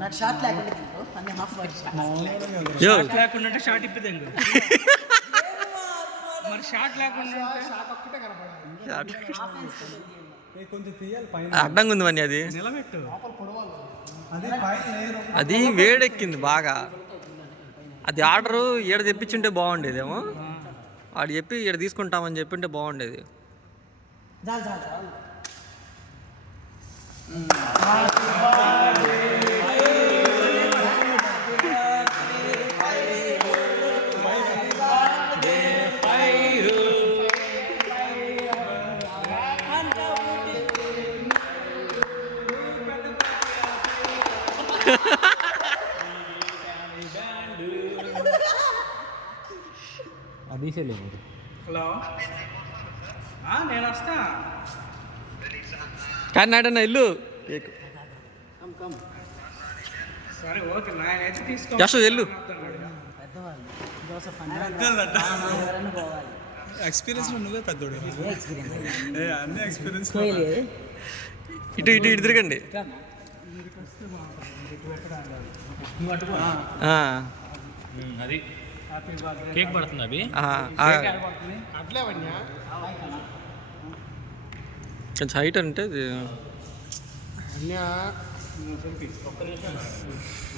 నాకు షార్ట్ లేకుండా అన్ని హాఫ్ షార్ట్ లేకుండా షార్ట్ ఇప్పితే మరి షార్ట్ లేకుండా షార్ట్ ఒక్కటే కనపడాలి కొంచెం తీయాలి పైన అడ్డంగా ఉంది మని అది నిలబెట్టు అది వేడెక్కింది బాగా. అది ఆర్డరు ఈడ తెప్పించుంటే బాగుండేదేమో. వాడు చెప్పి ఈడ తీసుకుంటామని చెప్పింటే బాగుండేది. హలో నేను వస్తా కానీ నాడన్నా ఇల్లు సరే ఓకే నేనైతే తీసుకో జస్ట్ వెళ్ళు. ఎక్స్పీరియన్స్ నువ్వే పెద్దోడు అన్ని ఎక్స్పీరియన్స్ ఇటు ఇటు ఇటు తిరగండి. అది కేక్ పడుతుంది అవి కొంచెం హైట్ అంటే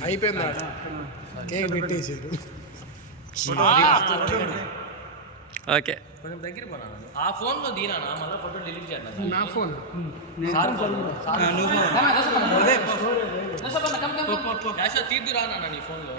అయిపోయిందా కేక్ పెట్టేసారు. ఓకే కొంచెం దగ్గర పోనా ఆ ఫోన్లో దీనా మళ్ళీ ఫోటో డిలీట్ చేయాలి. నా ఫోన్ తీద్దురా నీ ఫోన్లో